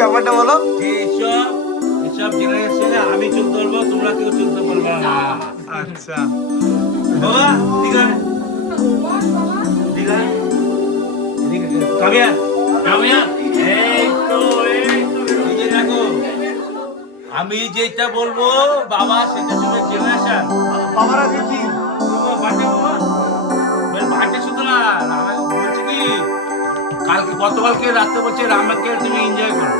ব্যাপারটা বলো। এসব জেনারেশনে আমি চলতে পারবো, তোমরা কেউ চলতে পারবে না। আচ্ছা বাবা দিঘা দিঘা কামিয়া কামিয়া এই তো এই যে দেখো, আমি যেটা বলবো বাবা সেটা শুনে জেনারেশন। বাবারা দেখি বাটে শুধু না, বলছি কি কালকে গতকালকে রাত্রে বলছে রামাকে তুমি এনজয় করো।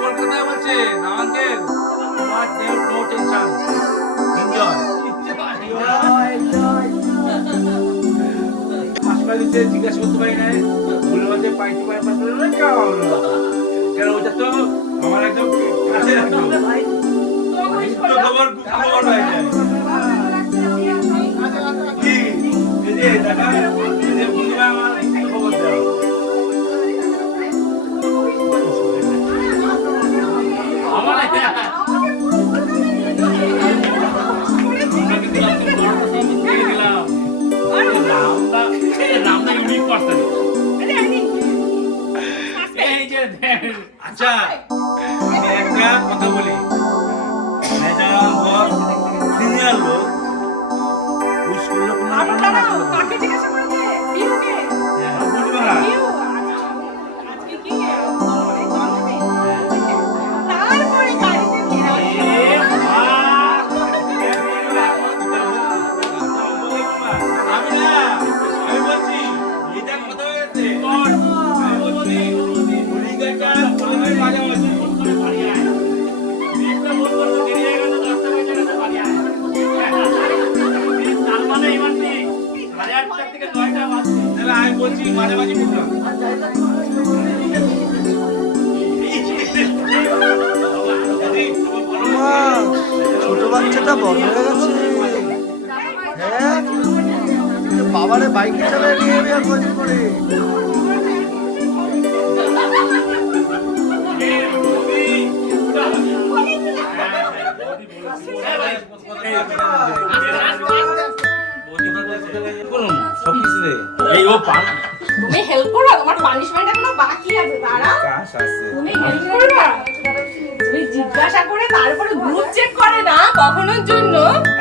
কলকাতায় বলছে রামাকে নো টেনশন এনজয়। হাসপাতালে জিজ্ঞাসা করতে পারি না, বলে বলছে পাইতে পাই কেন ওটা তো আমার একদম কাছে রাখতো খবর খবর হয়ে যায়। কি এই যে টাকা এই যে বুঝবা আমার খবর দাও। আমার আচ্ছা একটা কথা বলি, সিনিয়র লোক উইশ করলে কোনো বুঝবে না। আমি বলছি এটা কথা হয়েছে, আমি বলছি লিগাটা কোলে বাজা হচ্ছে ফোন করে বাড়ি আয়, একটা ফোন করতে দেরি হয়ে গেল, 10টা বাজে না বাড়ি আয়। তার মানে এবার কি 8:30 থেকে 9টা বাজছে, তাহলে আমি বলছি মাঝামাঝি প্রোগ্রাম। ছোট বাচ্চাটা বড় হয়ে গেছে। হ্যাঁ বাবারে বাইকে চালায় নিয়ে যাবে কদিন করে। তুমি হেল্প করো, তোমার পানিশমেন্ট এখনো বাকি আছে। দাঁড়াও, তুমি হেল্প করবা, তুমি জিজ্ঞাসা করে তারপরে গ্রুপ চেক করে না কখনোর জন্য।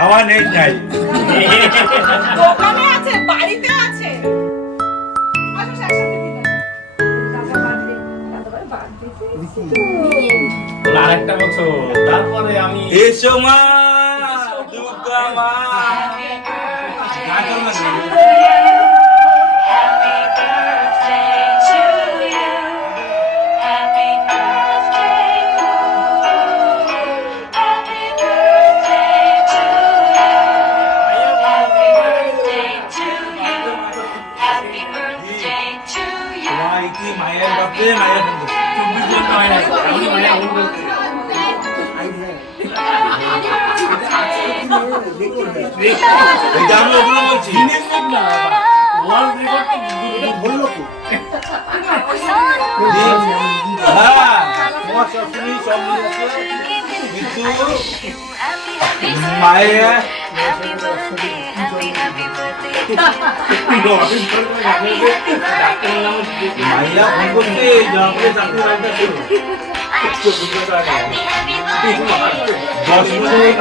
আমার নেই চাই, দোকানে আছে, বাড়িতে আছে। আসো একসাথে দিই দাদা বার্থডে, দাদার বার্থডে আরেকটা বছর তারপরে আমি এসো মা দুর্গা মা। মায়ের বাপে মায়ের ফোন করছে 24 জন মায়ের আছে, আমি মায়ের ফোন করছি। এটা আমি ওগুলো বলছি ওয়ার্ল্ড রেকর্ড বললো কি? হ্যাঁ তোমার সবসময় সব কিন্তু মায়ের মাইয়া ফোন করছে জঙ্গলে চাকরি বাড়িটা ছিল 10 মিনিট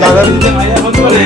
দাদা দাদা মাইয়া ফোন করে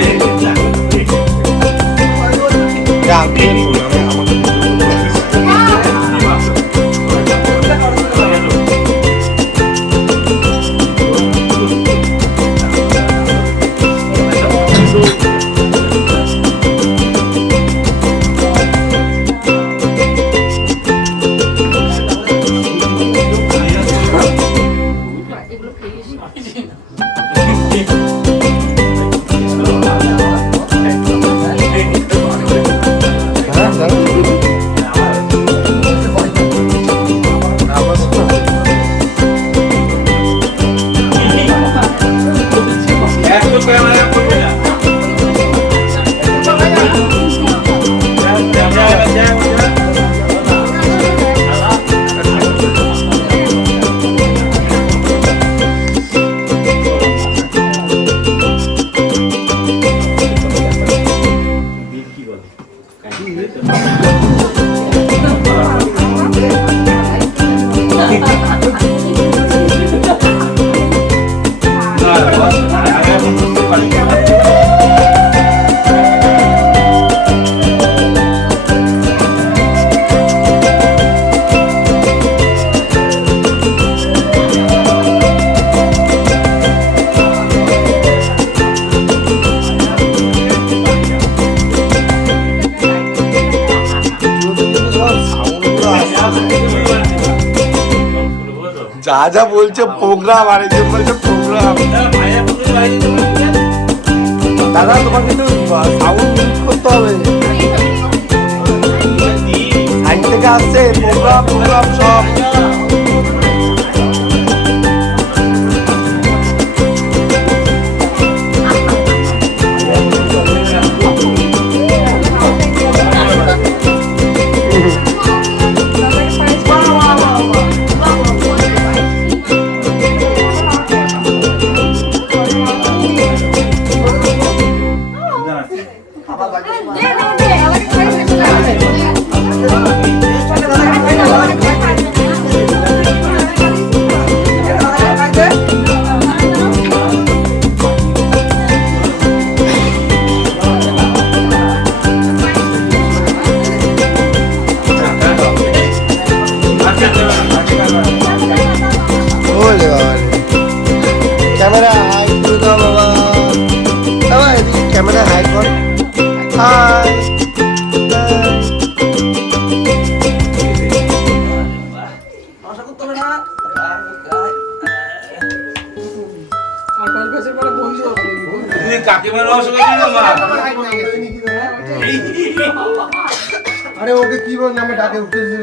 রাজা বলছে প্রোগ্রাম, আরেকজন বলছে প্রোগ্রাম। দাদা তোমাকে তো সাউন্ড মিউট করতে হবে, সাইড থেকে আসছে প্রোগ্রাম প্রোগ্রাম সব। ক্যামেরা হাই করে দাও বাবা, বাবা এদিকে ক্যামেরা হাই কর, হাই। আরে ওকে কি বল নামে ডাকে উঠেছে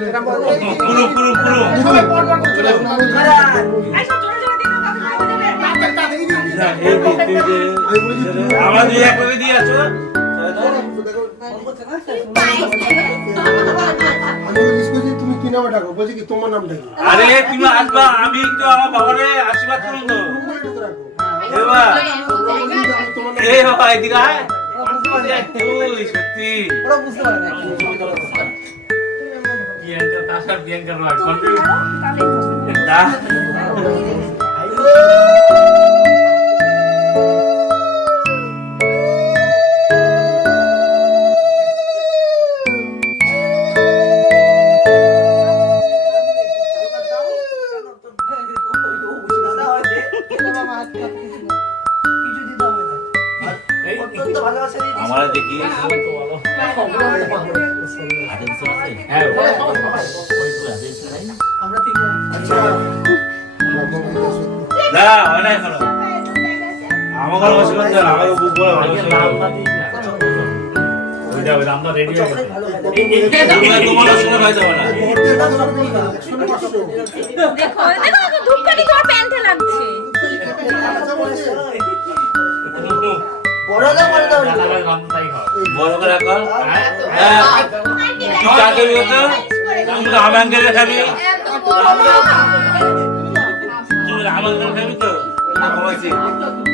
তুমি কি নামে ডাকো? বলছি কি তোমার নাম ডাকি? আরে তুমি আসবা, আমি তো আমার বাবারে আশীর্বাদ করুন তো। এবার এই বাবা এদিকে আয়। তুই সত্যি প্রিয়াঙ্কা তাসার প্রিয়াঙ্কা নয় না। আমার দেখি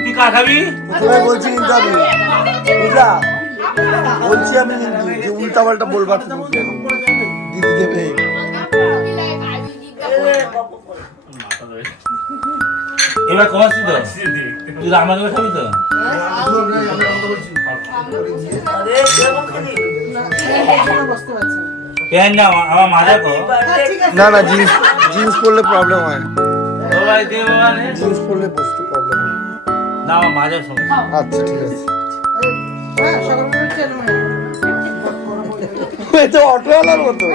তুই কা খাবি? বলছি কিন্তু আমি বুঝলা, বলছি আমি কিন্তু যে উল্টা পাল্টা বলবার দিদি দেবে। এবার কমাচ্ছি তো, তুই আমার খাবি তো? কেন না আমার মাজা কো? না না জিন্স জিন্স পরলে প্রবলেম হয়, জিন্স পরলে বসতে প্রবলেম হয়। না আমার মাজার সমস্যা। আচ্ছা ঠিক আছে। এই তো অটোওয়ালার মতো,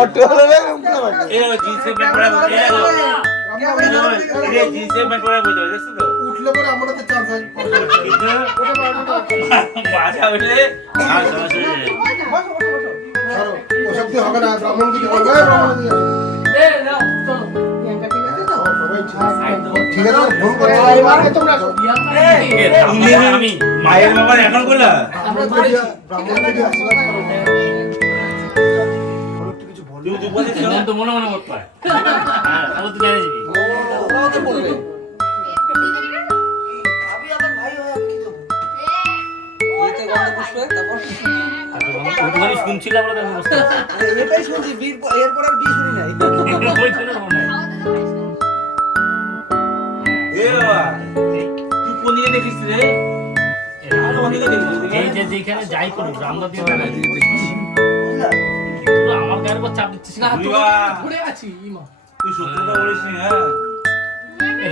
অটোওয়ালার জিন্সের প্যান্ট পরা জিন্সের প্যান্ট পরা বুঝতে দেখছো তো? উঠলে পরে আমরা তো চান্স হয় মাজা হইলে আর সমস্যা নেই। ওসব দিয়ে হবে না, ব্রাহ্মণ দিকে বলবে ব্রাহ্মণ দিকে ঠিক আছে ফোন করে এবার তোমরা তুমি মায়ের বাবা এখন বলা ব্রাহ্মণ দিকে আশীর্বাদ করো। তুই দুপুরে কেমন তো মনে মনে মত পায়। হ্যাঁ তাহলে তুই জানিস কি ওরাও তো বলবে। ওই শুনছিলাম আমরা তখন বুঝতে এটাই শুনছি, এরপর আর বিয়ে শুনি নাই। ওই ছিল মনে হয়। এ বাবা তুই কোন দিকে দেখিস রে? এই যে যেখানে যাই করুক রামদা দিয়ে তুই আমার গায়ের উপর চাপ দিচ্ছিস না। ঘুরে আছি তুই সত্যি কথা বলিস নি? হ্যাঁ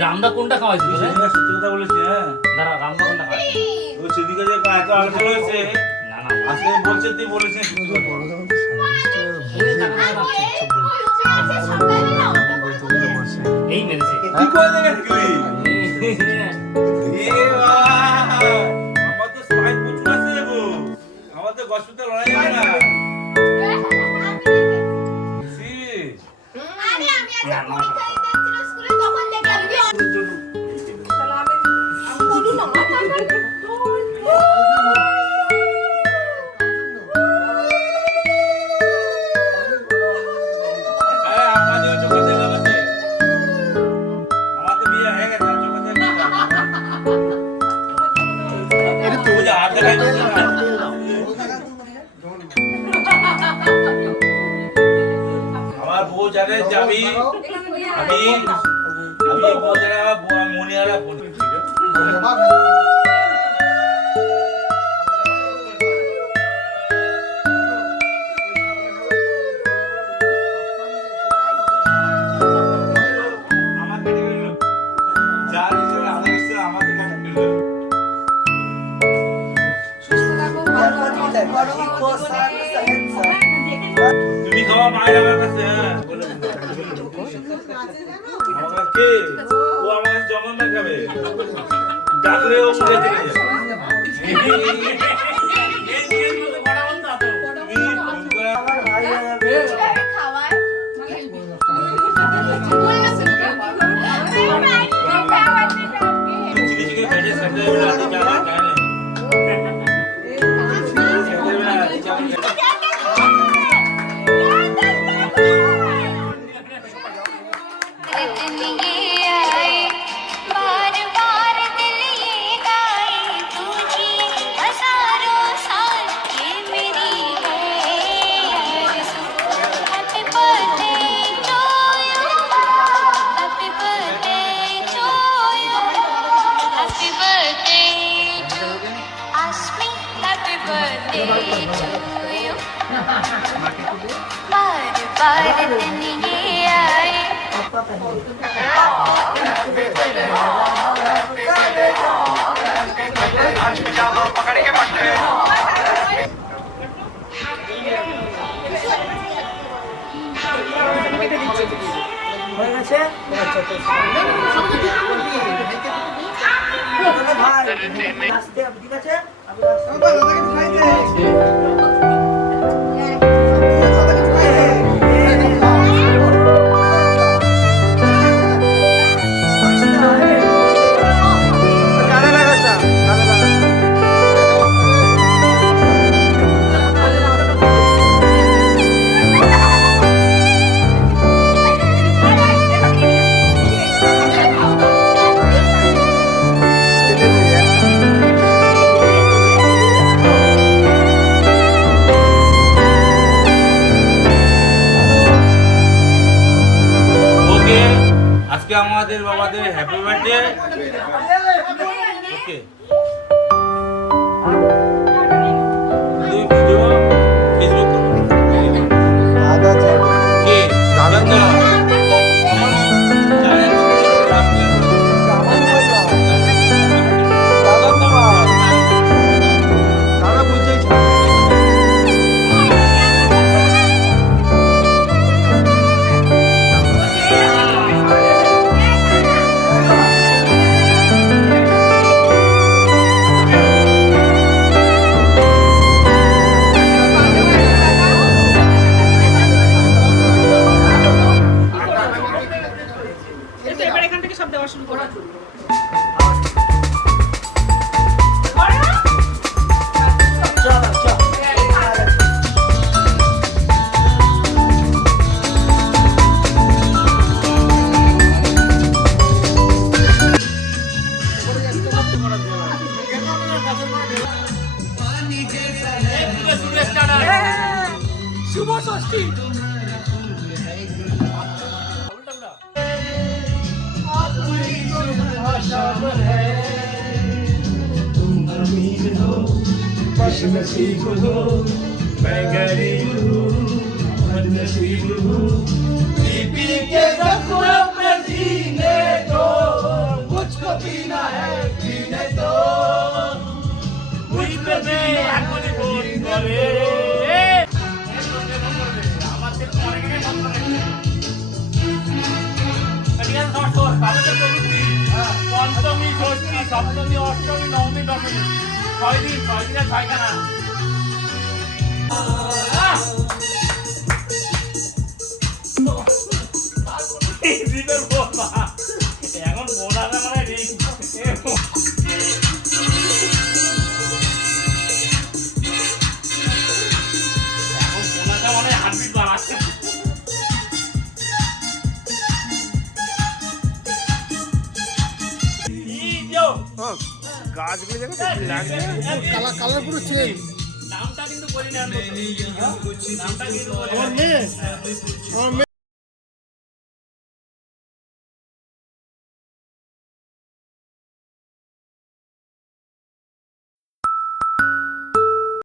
রামদা কোনটা খাওয়াইছিস রে? সত্যি কথা বলিস হ্যাঁ? দাঁড়া রামদা কোনটা খাওয়াইছিস? ওই সেদিকে যে এত আলোচনা হয়েছে না না আসলে বলছে তুই বলিস না। এই মেরেছে কি করে গেলি এ বাবা আমার তো স্পাইক প্রচুর আছে গো আমার তো হসপিটাল লড়াই যাবে না আমার বউ জানে যে আমি বউ জানে আমার বউ আমি মনিয়ারা বলি আমার কেটে গেল যা দিছিল আমাদের দিছিল আমাদের কাছে গেল তুমি খাওয়া মায়ের আমার কাছে বলে আমার কে ও আমার জমা না খাবে ডাকলে ও মুখে চলে যাবে আজকে আমাদের বাবাদের হ্যাপি বার্থডে ওকে দুই ভিডিও ফেসবুক করব দাদা কে দাদা না শুভ ষষ্ঠী नसीब हो मैं गरीब हूँ नसीब हूँ पी के जख्म पे जीने दो मुझको पीना है पीने दो मुझको जीना है সপ্তমী অষ্টমী নবমী দশমী 6 দিন 6 দিনে 6 খানা দিনের বোমা এখন বোনাটা মানে রিং এখন বোনাটা মানে হার্টবিট বাড়াচ্ছে গাছগুলো দেখো তো লাগছে কালার পুরো চেঞ্জ। নামটা কিন্তু বলি না নামটা কিন্তু বলি না। আমার মেয়ে